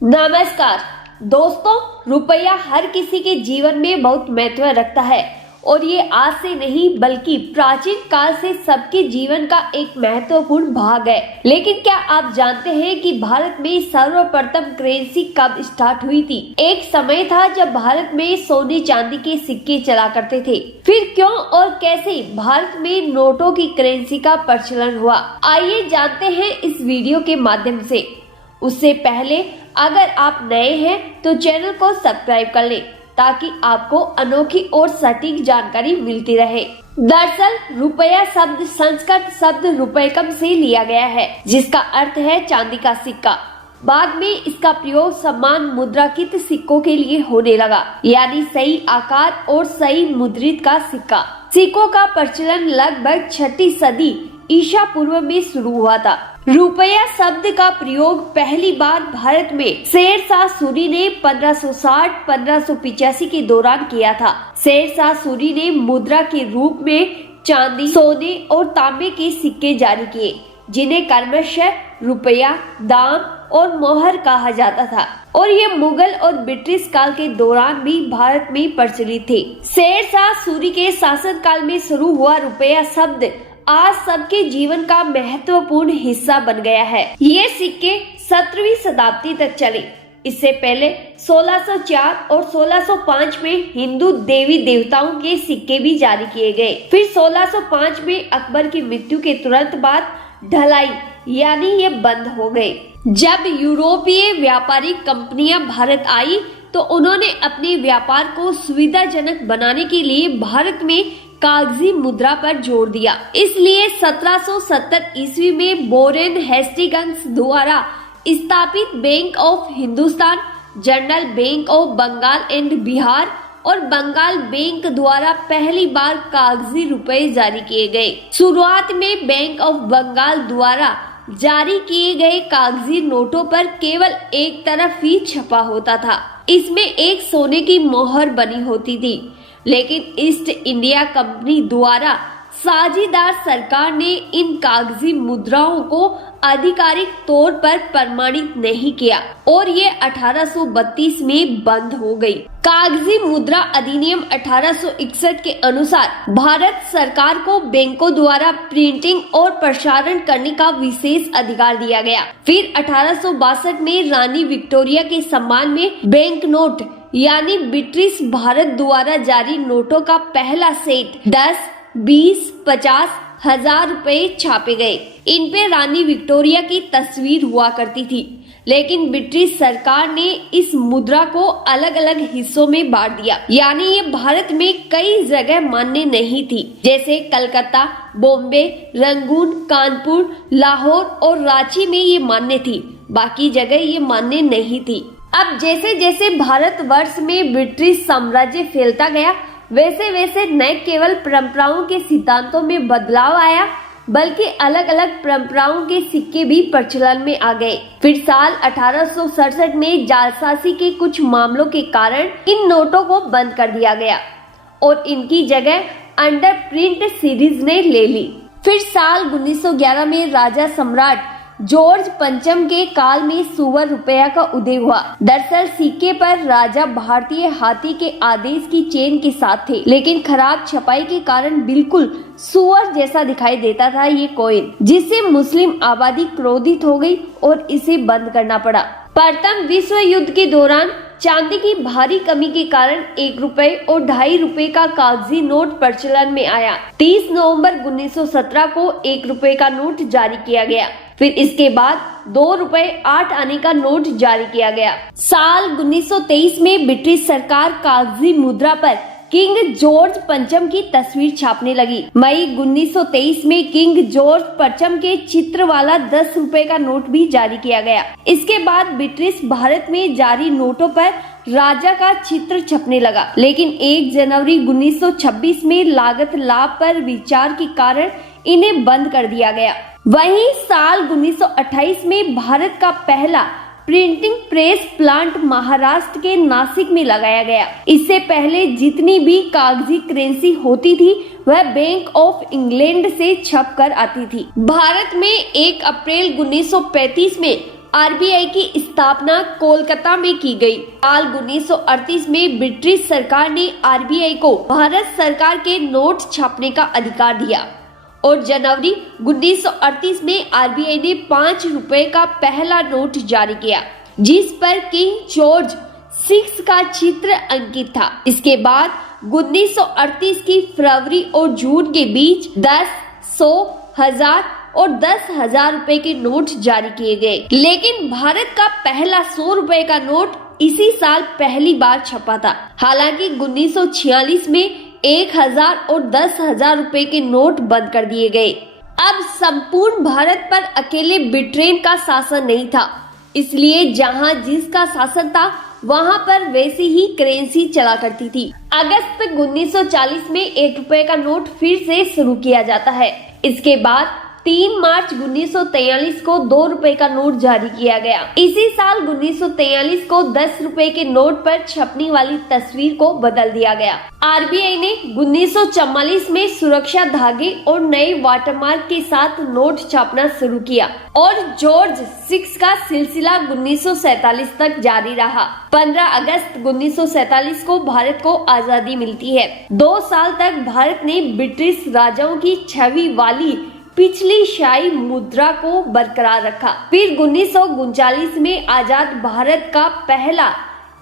नमस्कार दोस्तों, रुपया हर किसी के जीवन में बहुत महत्व रखता है और ये आज से नहीं बल्कि प्राचीन काल से सबके जीवन का एक महत्वपूर्ण भाग है। लेकिन क्या आप जानते हैं कि भारत में सर्वप्रथम करेंसी कब स्टार्ट हुई थी? एक समय था जब भारत में सोने चांदी के सिक्के चला करते थे। फिर क्यों और कैसे भारत में नोटों की करेंसी का प्रचलन हुआ, आइए जानते हैं इस वीडियो के माध्यम से। उससे पहले अगर आप नए हैं तो चैनल को सब्सक्राइब कर लें ताकि आपको अनोखी और सटीक जानकारी मिलती रहे। दरअसल रुपया शब्द संस्कृत शब्द रुपयकम से लिया गया है, जिसका अर्थ है चांदी का सिक्का। बाद में इसका प्रयोग समान मुद्रांकित सिक्कों के लिए होने लगा, यानी सही आकार और सही मुद्रित का सिक्का। सिक्कों का प्रचलन लगभग 6वीं सदी ईसा पूर्व में शुरू हुआ था। रुपया शब्द का प्रयोग पहली बार भारत में शेरशाह सूरी ने 1560-1585 के दौरान किया था। शेरशाह सूरी ने मुद्रा के रूप में चांदी, सोने और तांबे के सिक्के जारी किए, जिन्हें क्रमशः रुपया, दाम और मोहर कहा जाता था, और ये मुगल और ब्रिटिश काल के दौरान भी भारत में प्रचलित थे। शेरशाह सूरी के शासन काल में शुरू हुआ रुपया शब्द आज सबके जीवन का महत्वपूर्ण हिस्सा बन गया है। ये सिक्के 17वीं शताब्दी तक चले। इससे पहले 1604 और 1605 में हिंदू देवी देवताओं के सिक्के भी जारी किए गए। फिर 1605 में अकबर की मृत्यु के तुरंत बाद ढलाई यानी ये बंद हो गए। जब यूरोपीय व्यापारिक कंपनियां भारत आई तो उन्होंने अपने व्यापार को सुविधाजनक बनाने के लिए भारत में कागजी मुद्रा पर जोर दिया। इसलिए 1770 ईस्वी में वॉरेन हेस्टिंग्स द्वारा स्थापित bank of Hindustan, general bank of Bengal and Bihar और बंगाल बैंक द्वारा पहली बार कागजी रुपए जारी किए गए। शुरुआत में बैंक ऑफ बंगाल द्वारा जारी किए गए कागजी नोटों पर केवल एक तरफ ही छपा होता था। इसमें एक सोने की मोहर बनी होती थी, लेकिन ईस्ट इंडिया कंपनी द्वारा साझेदार सरकार ने इन कागजी मुद्राओं को आधिकारिक तौर पर प्रमाणित नहीं किया और ये 1832 में बंद हो गई। कागजी मुद्रा अधिनियम 1861 के अनुसार भारत सरकार को बैंकों द्वारा प्रिंटिंग और प्रसारण करने का विशेष अधिकार दिया गया। फिर 1862 में रानी विक्टोरिया के सम्मान में बैंक नोट यानी ब्रिटिश भारत द्वारा जारी नोटों का पहला सेट 10, 20, 50 हजार रुपए छापे गए। इन पे रानी विक्टोरिया की तस्वीर हुआ करती थी, लेकिन ब्रिटिश सरकार ने इस मुद्रा को अलग अलग हिस्सों में बांट दिया, यानी ये भारत में कई जगह मान्य नहीं थी, जैसे कलकत्ता, बॉम्बे, रंगून, कानपुर, लाहौर और रांची में ये मान्य थी, बाकी जगह ये मान्य नहीं थी। अब जैसे जैसे भारतवर्ष में ब्रिटिश साम्राज्य फैलता गया, वैसे वैसे न केवल परंपराओं के सिद्धांतों में बदलाव आया, बल्कि अलग अलग परंपराओं के सिक्के भी प्रचलन में आ गए। फिर साल 1867 में जालसाजी के कुछ मामलों के कारण इन नोटों को बंद कर दिया गया और इनकी जगह अंडर प्रिंट सीरीज ने ले ली। फिर साल 1911 में राजा सम्राट जॉर्ज पंचम के काल में सुवर रुपया का उदय हुआ। दरअसल सिक्के पर राजा भारतीय हाथी के आदेश की चेन के साथ थे, लेकिन खराब छपाई के कारण बिल्कुल सुअर जैसा दिखाई देता था ये कॉइन, जिससे मुस्लिम आबादी क्रोधित हो गई और इसे बंद करना पड़ा। प्रथम विश्व युद्ध के दौरान चांदी की भारी कमी के कारण 1 रुपए और 2.5 रुपए का कागजी नोट प्रचलन में आया। 30 नवंबर 1917 को 1 रुपए का नोट जारी किया गया। फिर इसके बाद 2 रुपए 8 आने का नोट जारी किया गया। साल 1923 में ब्रिटिश सरकार कागजी मुद्रा पर किंग जॉर्ज पंचम की तस्वीर छापने लगी। मई 1923 में किंग जॉर्ज पंचम के चित्र वाला 10 रुपए का नोट भी जारी किया गया। इसके बाद ब्रिटिश भारत में जारी नोटों पर राजा का चित्र छपने लगा, लेकिन 1 जनवरी 1926 में लागत लाभ पर विचार के कारण इन्हें बंद कर दिया गया। वहीं साल 1928 में भारत का पहला प्रिंटिंग प्रेस प्लांट महाराष्ट्र के नासिक में लगाया गया। इससे पहले जितनी भी कागजी करेंसी होती थी वह बैंक ऑफ इंग्लैंड से छप कर आती थी। भारत में 1 अप्रैल 1935 में आरबीआई की स्थापना कोलकाता में की गई। साल 1938 में ब्रिटिश सरकार ने आरबीआई को भारत सरकार के नोट छापने का अधिकार दिया और जनवरी 1938 में आरबीआई ने 5 रुपए का पहला नोट जारी किया, जिस पर किंग जॉर्ज 6 का चित्र अंकित था। इसके बाद 1938 की फरवरी और जून के बीच 10, 100, 1000 और 10,000 रुपए के नोट जारी किए गए, लेकिन भारत का पहला 100 रुपए का नोट इसी साल पहली बार छपा था। हालांकि 1946 में 1000 और 10,000 रुपए के नोट बंद कर दिए गए। अब संपूर्ण भारत पर अकेले ब्रिटेन का शासन नहीं था, इसलिए जहां जिसका शासन था वहां पर वैसी ही करेंसी चला करती थी। अगस्त 1940 में 1 रुपए का नोट फिर से शुरू किया जाता है। इसके बाद 3 मार्च 1943 को 2 रुपए का नोट जारी किया गया। इसी साल 1943 को 10 रुपए के नोट पर छपने वाली तस्वीर को बदल दिया गया। आरबीआई ने 1944 में सुरक्षा धागे और नए वाटरमार्क के साथ नोट छापना शुरू किया और जॉर्ज 6 का सिलसिला 1947 तक जारी रहा। 15 अगस्त 1947 को भारत को आजादी मिलती है। 2 साल तक भारत ने ब्रिटिश राजाओं की छवि वाली पिछली शाही मुद्रा को बरकरार रखा। फिर 1939 में आजाद भारत का पहला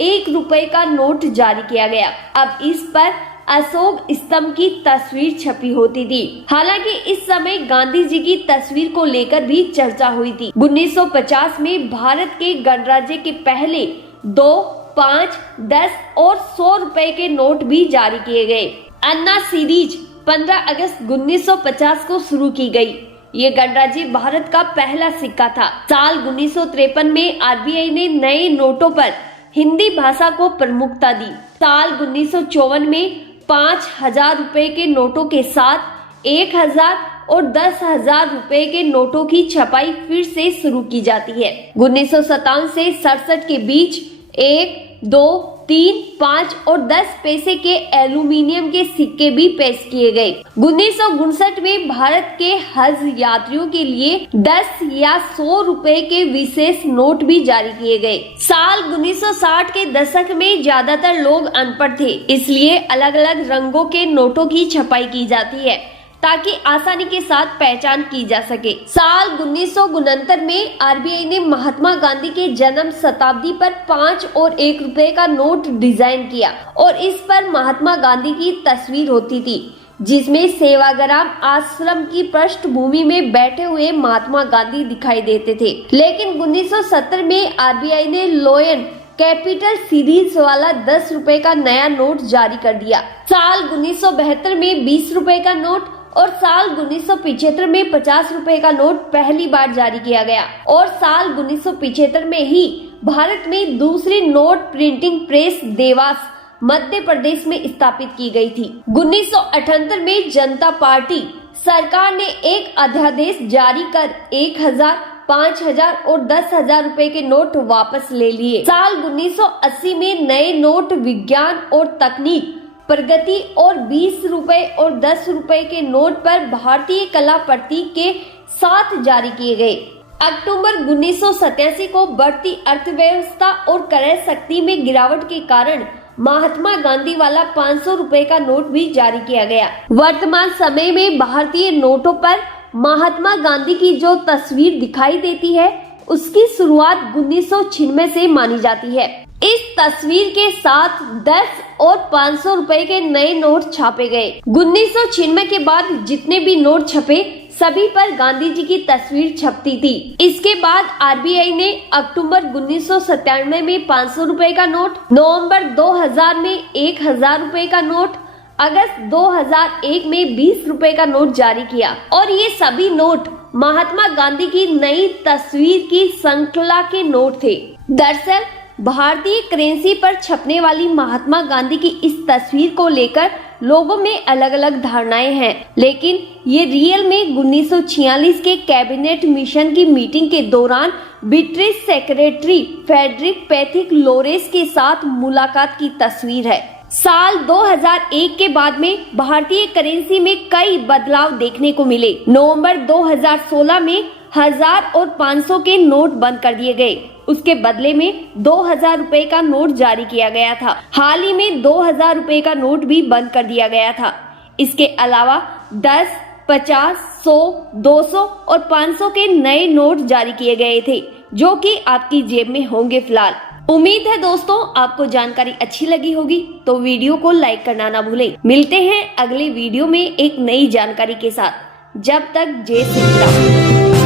1 रुपए का नोट जारी किया गया। अब इस पर अशोक स्तंभ की तस्वीर छपी होती थी। हालांकि इस समय गांधी जी की तस्वीर को लेकर भी चर्चा हुई थी। 1950 में भारत के गणराज्य के पहले 2, 5, 10 और 100 रुपए के नोट भी जारी किए गए। अन्ना सीरीज 15 अगस्त 1950 को शुरू की गई। ये गणराज्य भारत का पहला सिक्का था। साल 1953 में आरबीआई ने नए नोटों पर हिंदी भाषा को प्रमुखता दी। साल 1954 में 5,000 रुपए के नोटों के साथ 1,000 और 10,000 रुपए के नोटों की छपाई फिर से शुरू की जाती है। 1957 से 67 के बीच 1, 2, 3, 5 और 10 पैसे के एल्यूमिनियम के सिक्के भी पेश किए गए। 1959 में भारत के हज यात्रियों के लिए 10 या 100 रुपए के विशेष नोट भी जारी किए गए। साल 1960 के दशक में ज्यादातर लोग अनपढ़ थे, इसलिए अलग अलग रंगों के नोटों की छपाई की जाती है ताकि आसानी के साथ पहचान की जा सके। साल 1969 में आरबीआई ने महात्मा गांधी के जन्म शताब्दी पर 5 और 1 रुपए का नोट डिजाइन किया और इस पर महात्मा गांधी की तस्वीर होती थी, जिसमें सेवाग्राम आश्रम की पृष्ठभूमि में बैठे हुए महात्मा गांधी दिखाई देते थे। लेकिन 1970 में आरबीआई ने लोयन कैपिटल सीरीज वाला 10 रुपए का नया नोट जारी कर दिया। साल 1972 में 20 रुपए का नोट और साल 1975 में 50 रुपए का नोट पहली बार जारी किया गया और साल 1975 में ही भारत में दूसरी note printing press Dewas Madhya Pradesh में स्थापित की गई थी। 1978 में जनता पार्टी सरकार ने एक अध्यादेश जारी कर 1,000, 5,000 और 10,000 रुपए के नोट वापस ले लिए। साल 1980 में नए नोट विज्ञान और तकनीक प्रगति और 20 रुपए और 10 रुपए के नोट पर भारतीय कला प्रतीक के साथ जारी किए गए। अक्टूबर 1987 को बढ़ती अर्थव्यवस्था और क्रय शक्ति में गिरावट के कारण महात्मा गांधी वाला 500 रुपए का नोट भी जारी किया गया। वर्तमान समय में भारतीय नोटों पर महात्मा गांधी की जो तस्वीर दिखाई देती है, उसकी शुरुआत 1996 से मानी जाती है। इस तस्वीर के साथ 10 और 500 रुपए के नए नोट छापे गए। 1996 के बाद जितने भी नोट छपे सभी पर गांधी जी की तस्वीर छपती थी। इसके बाद आरबीआई ने अक्टूबर 1997 में 500 रुपए का नोट, नवंबर 2000 में 1,000 रुपए का नोट, अगस्त 2001 में 20 रुपए का नोट जारी किया और ये सभी नोट महात्मा गांधी की नई तस्वीर की श्रृंखला के नोट थे। दरअसल भारतीय करेंसी पर छपने वाली महात्मा गांधी की इस तस्वीर को लेकर लोगों में अलग अलग धारणाएं हैं, लेकिन ये रियल में 1946 के कैबिनेट मिशन की मीटिंग के दौरान British secretary Frederick Pethick Lawrence के साथ मुलाकात की तस्वीर है। साल 2001 के बाद में भारतीय करेंसी में कई बदलाव देखने को मिले। नवंबर 2016 में 1000 और 500 के नोट बंद कर दिए गए। उसके बदले में 2000 रुपए का नोट जारी किया गया था। हाल ही में 2000 रुपए का नोट भी बंद कर दिया गया था। इसके अलावा 10, 50, 100, 200 और 500 के नए नोट जारी किए गए थे, जो कि आपकी जेब में होंगे फिलहाल। उम्मीद है दोस्तों आपको जानकारी अच्छी लगी होगी, तो वीडियो को लाइक करना ना भूलें। मिलते हैं अगले वीडियो में एक नई जानकारी के साथ। जब तक जय श्री राम।